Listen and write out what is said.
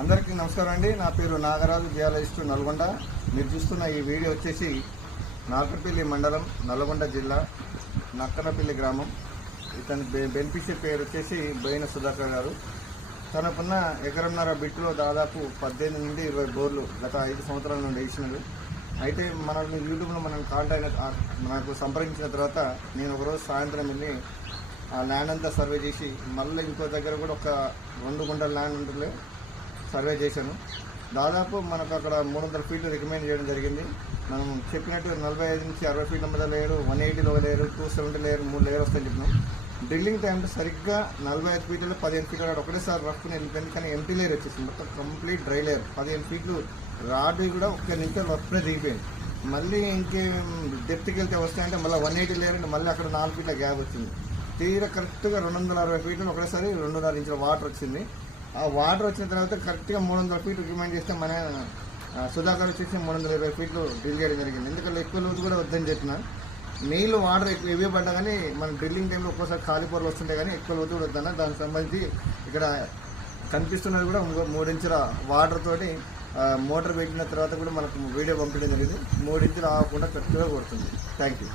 అందరికీ నమస్కారం అండి. నా పేరు నాగరాజు జియాలజిస్ట్ నల్గొండ. మీరు చూస్తున్న ఈ వీడియో వచ్చేసి నాగపల్లి మండలం నల్గొండ జిల్లా నక్కనపల్లి గ్రామం. ఇతని బె బెనిఫిషియర్ పేరు వచ్చేసి బోయిన సుధాకర్ గారు. తనకున్న ఎకరంన్నర బిట్టులో దాదాపు పద్దెనిమిది నుండి ఇరవై బోర్లు గత ఐదు సంవత్సరాల నుండి వేసినారు అయితే మనల్ని యూట్యూబ్లో మనం కాంటాక్ట్ మనకు సంప్రదించిన తర్వాత నేను ఒకరోజు సాయంత్రం వెళ్ళి ఆ ల్యాండ్ అంతా సర్వే చేసి మళ్ళీ ఇంకో దగ్గర కూడా ఒక రెండు గుంటల ల్యాండ్ ఉంటుంది సర్వే చేశాను. దాదాపు మనకు అక్కడ మూడు వందల ఫీట్లు రికమెండ్ చేయడం జరిగింది. మనం చెప్పినట్టు నలభై ఐదు నుంచి అరవై ఫీట్ల మధ్య లేరు వన్ ఎయిటీలో లేరు టూ సెవెంటీ లేరు మూడు లేయర్ వస్తాయని చెప్పినాం. డ్రిల్లింగ్ టైంలో సరిగ్గా నలభై ఐదు ఫీట్లలో పదిహేను ఫీట్లు రాడు ఒకటేసారి రఫ్ వెళ్ళిపోయింది కానీ ఎంటీ లేయర్ వచ్చేసింది. మొత్తం కంప్లీట్ డ్రై లేయర్. పదిహేను ఫీట్లు రాడ్ కూడా ఒక్క నిమిషం రఫ్నే దిగిపోయింది. మళ్ళీ ఇంకేం డెప్త్కి వెళ్తే వస్తాయంటే మళ్ళీ వన్ ఎయిటీ లేయర్ అంటే మళ్ళీ అక్కడ నాలుగు ఫీట్ల గ్యాప్ వచ్చింది. తీరా కరెక్ట్గా రెండు వందల అరవై ఫీట్లు ఒకటేసారి రెండున్నర ఇంచుల వాటర్ వచ్చింది. ఆ వాటర్ వచ్చిన తర్వాత కరెక్ట్గా మూడు వందల ఫీట్లు రిమైండ్ చేస్తే మన సుధాకర్ వచ్చేసి మూడు వందల ఇరవై ఫీట్లు డ్రిల్ చేయడం జరిగింది. ఎందుకంటే ఎక్కువ లోతు కూడా వద్దని చెప్పిన. నీళ్ళు వాటర్ ఎక్కువ ఇవే పడ్డా కానీ మన డ్రిల్లింగ్ టైంలో ఒక్కోసారి ఖాళీ పొరలు వస్తుంటాయి కానీ ఎక్కువ లోతు కూడా వద్దన్న. దానికి సంబంధించి ఇక్కడ కనిపిస్తున్నది కూడా మూడించుల వాటర్ తోటి మోటార్ పెట్టిన తర్వాత కూడా మనకు వీడియో పంపించడం జరిగింది. మూడించులు ఆగకుండా కరెక్ట్గా కొడుతుంది. Thank you